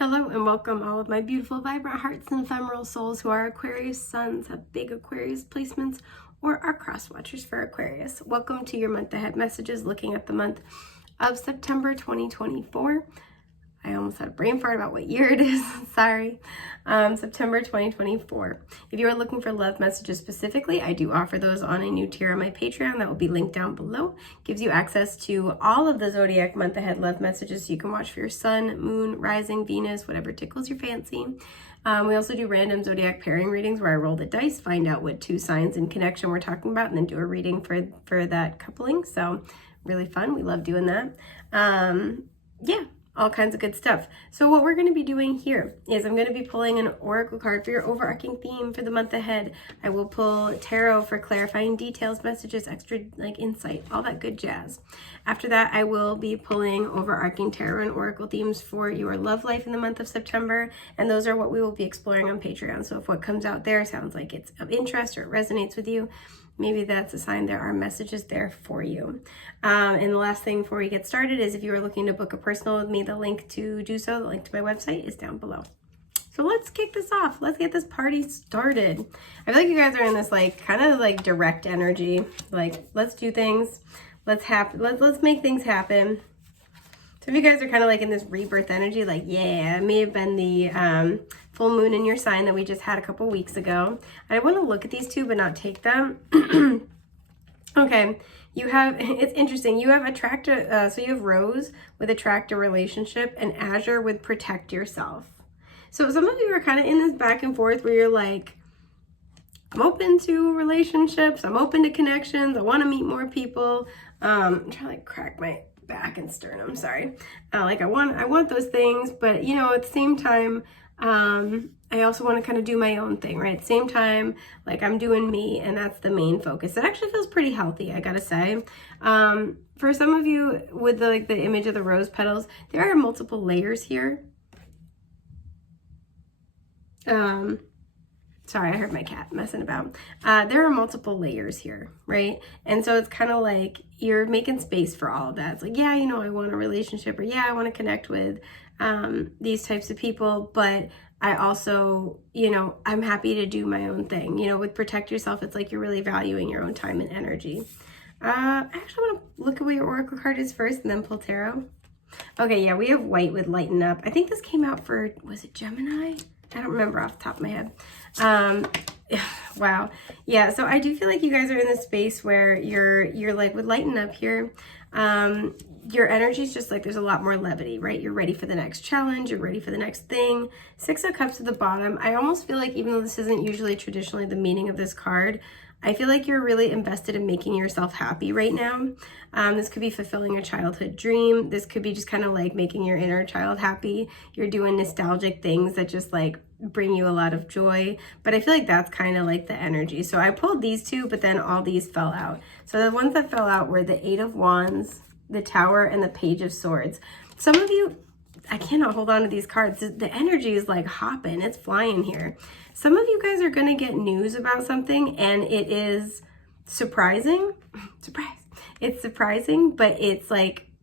Hello and welcome all of my beautiful, vibrant hearts and ephemeral souls who are Aquarius suns, have big Aquarius placements, or are cross watchers for Aquarius. Welcome to your month ahead messages looking at the month of September 2024. I almost had a brain fart about what year it is. Sorry. September 2024. If you are looking for love messages specifically, I do offer those on a new tier on my Patreon that will be linked down below. Gives you access to all of the zodiac month ahead love messages so you can watch for your sun, moon, rising, Venus, whatever tickles your fancy. We also do random zodiac pairing readings where I roll the dice, find out what two signs in connection we're talking about, and then do a reading for that coupling. So really fun. We love doing that. Yeah. All kinds of good stuff. So what we're going to be doing here is I'm going to be pulling an oracle card for your overarching theme for the month ahead. I will pull tarot for clarifying details, messages, extra insight, all that good jazz. After that, I will be pulling overarching tarot and oracle themes for your love life in the month of September, and those are what we will be exploring on Patreon. So if what comes out there sounds like it's of interest or it resonates with you, maybe that's a sign there are messages there for you. And the last thing before we get started is if you are looking to book a personal with me, the link to do so, the link to my website is down below. So let's kick this off. Let's get this party started. I feel like you guys are in this kind of direct energy. Let's do things. Let's make things happen. So if you guys are kind of in this rebirth energy, yeah, it may have been the full moon in your sign that we just had a couple weeks ago. I want to look at these two, but not take them. Okay, it's interesting. You have so you have Rose with attract a relationship and Azure with protect yourself. So some of you are kind of in this back and forth where you're like, I'm open to relationships. I'm open to connections. I want to meet more people. I'm trying to crack my back and sternum, sorry. I want those things, but at the same time, I also want to kind of do my own thing, right? At the same time, I'm doing me, and that's the main focus. It actually feels pretty healthy, I gotta say. For some of you with the image of the rose petals, there are multiple layers here. Sorry, I heard my cat messing about. There are multiple layers here, right? And so it's kind of you're making space for all of that. It's yeah, I want a relationship, or yeah, I want to connect with these types of people, but I also, I'm happy to do my own thing. With protect yourself, it's you're really valuing your own time and energy. I actually want to look at what your oracle card is first and then pull tarot. Okay, yeah, we have white with lighten up. I think this came out for, was it Gemini? I don't remember off the top of my head. Wow. Yeah, so I do feel like you guys are in this space where you're with lighten up here. Your energy is just there's a lot more levity, right? You're ready for the next challenge. You're ready for the next thing. Six of Cups at the bottom. I almost feel even though this isn't usually traditionally the meaning of this card, I feel you're really invested in making yourself happy right now. This could be fulfilling a childhood dream. This could be just kind of making your inner child happy. You're doing nostalgic things that just bring you a lot of joy. But I feel that's kind of the energy. So I pulled these two, but then all these fell out. So the ones that fell out were the Eight of Wands, the Tower, and the Page of Swords. Some of you, I cannot hold on to these cards. The energy is hopping. It's flying here. Some of you guys are going to get news about something, and it is surprising. Surprise. It's surprising, but it's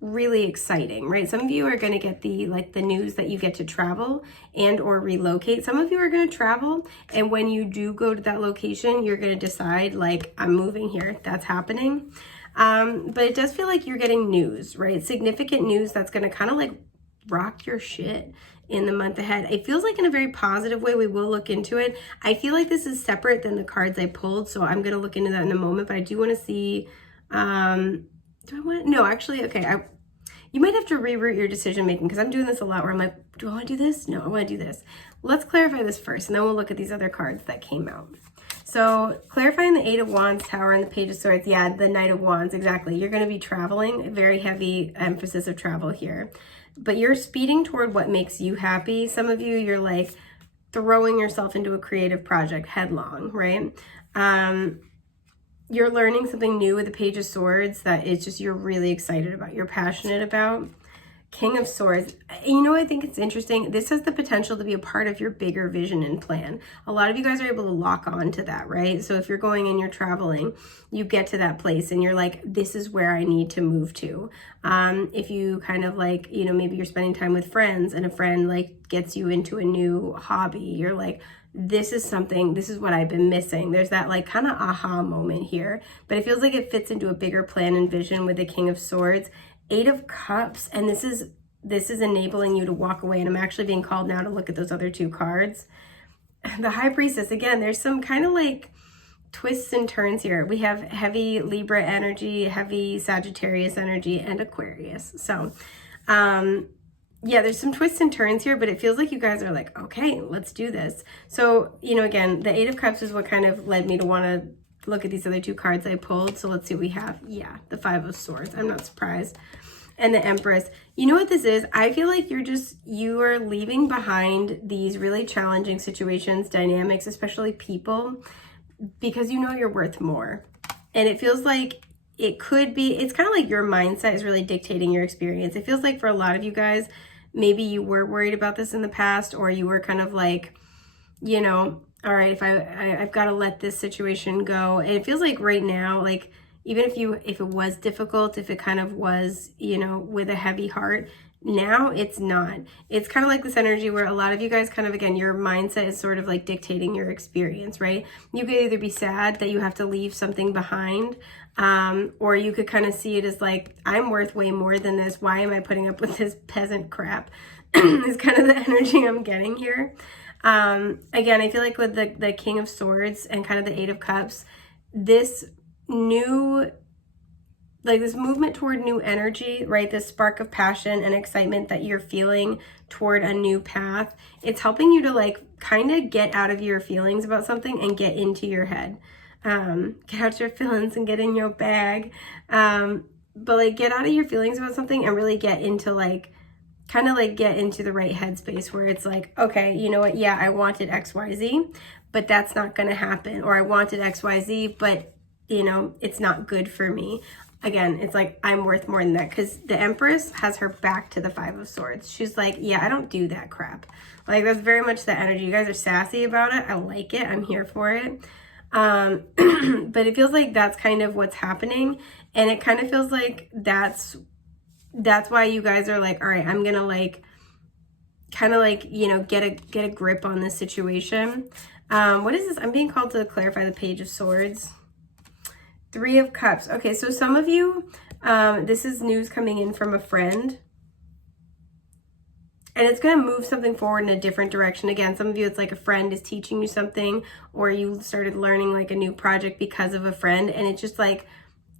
really exciting, right? Some of you are going to get the news that you get to travel and or relocate. Some of you are going to travel, and when you do go to that location, you're going to decide I'm moving here. That's happening. But it does feel you're getting news, right? Significant news that's going to kind of rock your shit in the month ahead. It feels in a very positive way. We will look into it. I feel this is separate than the cards I pulled, so I'm going to look into that in a moment, but I do want to see, no, actually, okay. You might have to reroute your decision making, because I'm doing this a lot where I'm do I want to do this? No, I want to do this. Let's clarify this first, and then we'll look at these other cards that came out. So clarifying the Eight of Wands, Tower, and the Page of Swords. Yeah, the Knight of Wands, exactly. You're going to be traveling, very heavy emphasis of travel here. But you're speeding toward what makes you happy. Some of you, you're throwing yourself into a creative project headlong, right? You're learning something new with the Page of Swords that it's just you're really excited about, you're passionate about. King of Swords. You know, I think it's interesting. This has the potential to be a part of your bigger vision and plan. A lot of you guys are able to lock on to that, right? So if you're going and you're traveling, you get to that place and you're like, this is where I need to move to. If you kind of like, you know, maybe you're spending time with friends and a friend like gets you into a new hobby, you're like, this is something, this is what I've been missing. There's that like kind of aha moment here, but it feels like it fits into a bigger plan and vision with the King of Swords. 8 of Cups, and this is enabling you to walk away. And I'm actually being called now to look at those other 2 cards. The High Priestess, again, there's some kind of like twists and turns here. We have heavy Libra energy, heavy Sagittarius energy, and Aquarius. So, yeah, there's some twists and turns here, but it feels like you guys are like, okay, let's do this. So, you know, again, the 8 of Cups is what kind of led me to want to look at these other 2 cards I pulled. So let's see what we have. Yeah, the 5 of Swords. I'm not surprised. And the Empress. You know what this is? I feel like you are leaving behind these really challenging situations, dynamics, especially people, because you know you're worth more. And it feels like it could be, it's kind of like your mindset is really dictating your experience. It feels like for a lot of you guys, maybe you were worried about this in the past, or you were kind of like, you know, all right, if I've got to let this situation go. And it feels like right now, like, even if it was difficult, if it kind of was, you know, with a heavy heart, now it's not. It's kind of like this energy where a lot of you guys kind of, again, your mindset is sort of like dictating your experience, right? You could either be sad that you have to leave something behind, or you could kind of see it as like, I'm worth way more than this. Why am I putting up with this peasant crap? Is kind of the energy I'm getting here. Again, I feel like with the King of Swords and kind of the 8 of Cups, this this movement toward new energy, right? This spark of passion and excitement that you're feeling toward a new path. It's helping you to like kind of get out of your feelings about something and get into your head. Get out your feelings and get in your bag. But like get out of your feelings about something and really get into like, kind of like get into the right headspace where it's like, okay, you know what? Yeah, I wanted XYZ, but that's not going to happen. Or I wanted XYZ, but you know, it's not good for me. Again, it's like, I'm worth more than that, because the Empress has her back to the 5 of Swords. She's like, yeah, I don't do that crap. Like, that's very much the energy. You guys are sassy about it. I like it. I'm here for it. But it feels like that's kind of what's happening. And it kind of feels like that's why you guys are like, all right, I'm going to like, kind of like, you know, get a grip on this situation. What is this? I'm being called to clarify the Page of Swords. 3 of Cups. Okay, so some of you, this is news coming in from a friend. And it's going to move something forward in a different direction. Again, some of you, it's like a friend is teaching you something, or you started learning like a new project because of a friend. And it's just like,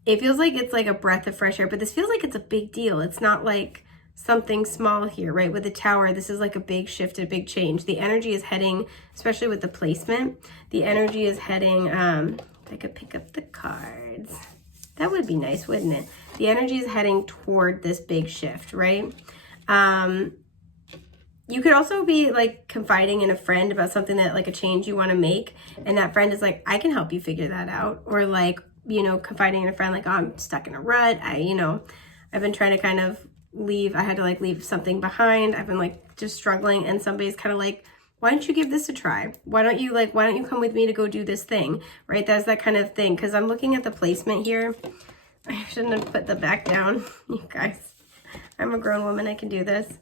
it feels like it's like a breath of fresh air, but this feels like it's a big deal. It's not like something small here, right? With the Tower, this is like a big shift, a big change. The energy is heading, especially with the placement, the energy is heading, I could pick up the cards. That would be nice, wouldn't it? The energy is heading toward this big shift, right? You could also be like confiding in a friend about something that like a change you want to make. And that friend is like, I can help you figure that out. Or like, you know, confiding in a friend like, oh, I'm stuck in a rut. I've been trying to kind of leave. I had to like leave something behind. I've been like just struggling. And somebody's kind of like, why don't you give this a try? Why don't you come with me to go do this thing, right? That's that kind of thing. Because I'm looking at the placement here. I shouldn't have put the back down, you guys. I'm a grown woman, I can do this.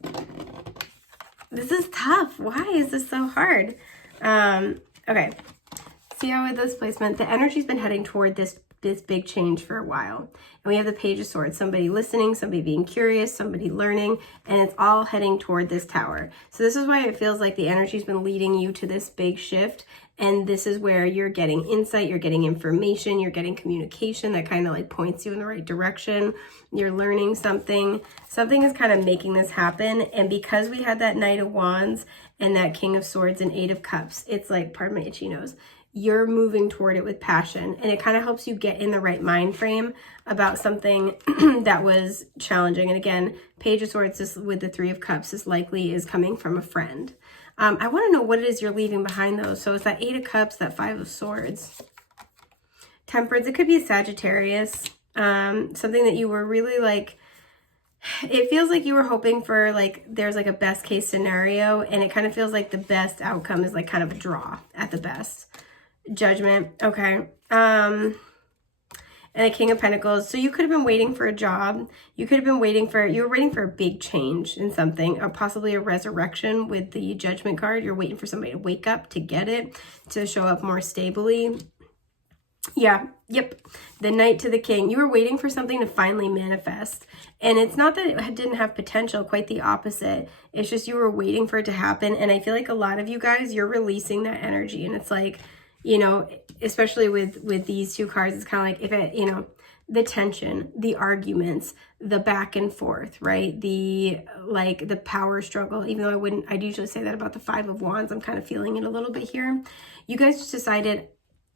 This is tough. Why is this so hard? Okay, see how with this placement, the energy's been heading toward this big change for a while. And we have the Page of Swords, somebody listening, somebody being curious, somebody learning, and it's all heading toward this Tower. So this is why it feels like the energy's been leading you to this big shift. And this is where you're getting insight, you're getting information, you're getting communication that kind of like points you in the right direction. You're learning something. Something is kind of making this happen. And because we had that Knight of Wands and that King of Swords and 8 of Cups, it's like, pardon my itchy nose, you're moving toward it with passion, and it kind of helps you get in the right mind frame about something that was challenging. And again, Page of Swords is with the 3 of Cups is likely is coming from a friend. I want to know what it is you're leaving behind though. So it's that 8 of Cups, that 5 of Swords. Temperance, it could be a Sagittarius, something that you were really like it feels like you were hoping for, like, there's like a best case scenario, and it kind of feels like the best outcome is like kind of a draw at the best. Judgment. Okay. And a King of Pentacles. So you could have been waiting for a job. You could have been waiting for, you were waiting for a big change in something, or possibly a resurrection with the Judgment card. You're waiting for somebody to wake up, to get it, to show up more stably. Yeah, yep. The Knight to the King. You were waiting for something to finally manifest. And it's not that it didn't have potential, quite the opposite. It's just you were waiting for it to happen. And I feel like a lot of you guys, you're releasing that energy. And it's like, you know, especially with these two cards, it's kind of like, if it, you know, the tension, the arguments, the back and forth, right? The, like, the power struggle, even though I'd usually say that about the Five of Wands. I'm kind of feeling it a little bit here. You guys just decided,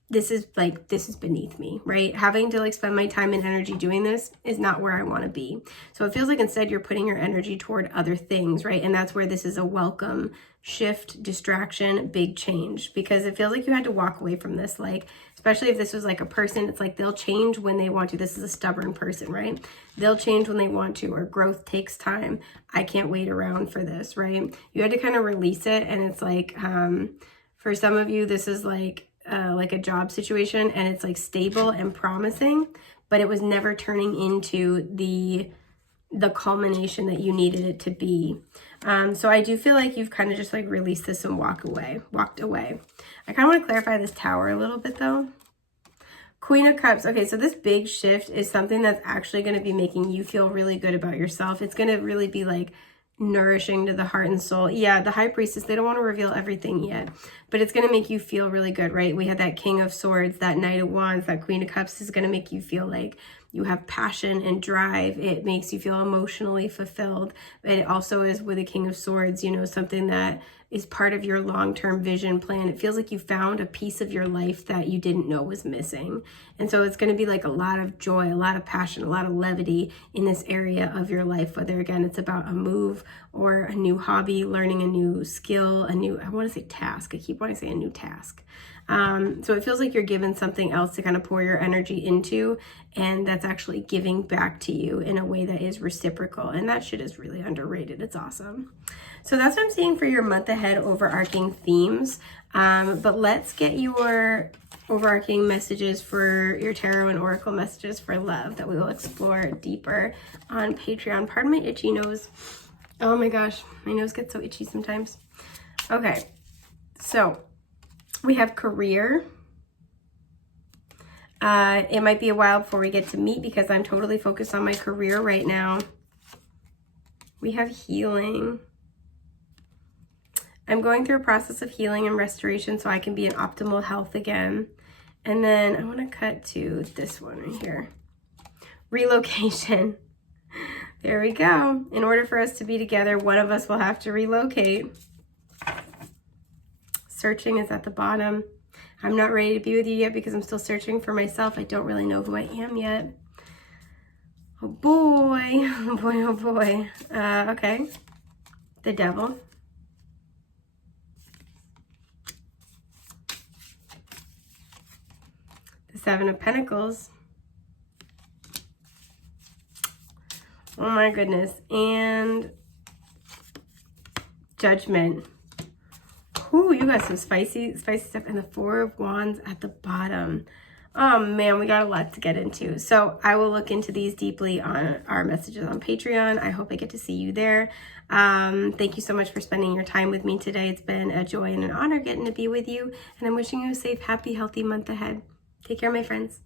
this is beneath me, right? Having to like spend my time and energy doing this is not where I want to be. So it feels like instead you're putting your energy toward other things, right? And that's where this is a welcome shift, distraction, big change, because it feels like you had to walk away from this. Like, especially if this was like a person, it's like they'll change when they want to. This is a stubborn person, right? They'll change when they want to, or growth takes time. I can't wait around for this, right? You had to kind of release it. And it's like, for some of you, this is like a job situation, and it's like stable and promising, but it was never turning into the culmination that you needed it to be. So I do feel like you've kind of just like released this and walked away. I kind of want to clarify this Tower a little bit though. Queen of Cups. Okay, so this big shift is something that's actually going to be making you feel really good about yourself. It's going to really be like nourishing to the heart and soul. Yeah, the High Priestess, they don't want to reveal everything yet, but it's going to make you feel really good, right? We had that King of Swords, that Knight of Wands, that Queen of Cups is going to make you feel like you have passion and drive. It makes you feel emotionally fulfilled. But it also is, with a King of Swords, you know, something that is part of your long-term vision plan. It feels like you found a piece of your life that you didn't know was missing. And so it's going to be like a lot of joy, a lot of passion, a lot of levity in this area of your life, whether again, it's about a move or a new hobby, learning a new skill, I want to say task. I keep wanting to say a new task. So it feels like you're given something else to kind of pour your energy into, and that's actually giving back to you in a way that is reciprocal. And that shit is really underrated. It's awesome. So that's what I'm seeing for your month ahead overarching themes. But let's get your overarching messages for your tarot and oracle messages for love that we will explore deeper on Patreon. Pardon my itchy nose. Oh my gosh, my nose gets so itchy sometimes. Okay, so we have career. It might be a while before we get to meet because I'm totally focused on my career right now. We have healing. I'm going through a process of healing and restoration so I can be in optimal health again. And then I want to cut to this one right here. Relocation. There we go. In order for us to be together, one of us will have to relocate. Searching is at the bottom. I'm not ready to be with you yet because I'm still searching for myself. I don't really know who I am yet. Oh boy, oh boy, oh boy. Okay. The Devil. The Seven of Pentacles. Oh my goodness. And Judgment. Ooh, you got some spicy stuff. And the Four of Wands at the bottom. Oh man, we got a lot to get into. So I will look into these deeply on our messages on Patreon. I hope I get to see you there. Thank you so much for spending your time with me today. It's been a joy and an honor getting to be with you. And I'm wishing you a safe, happy, healthy month ahead. Take care, my friends.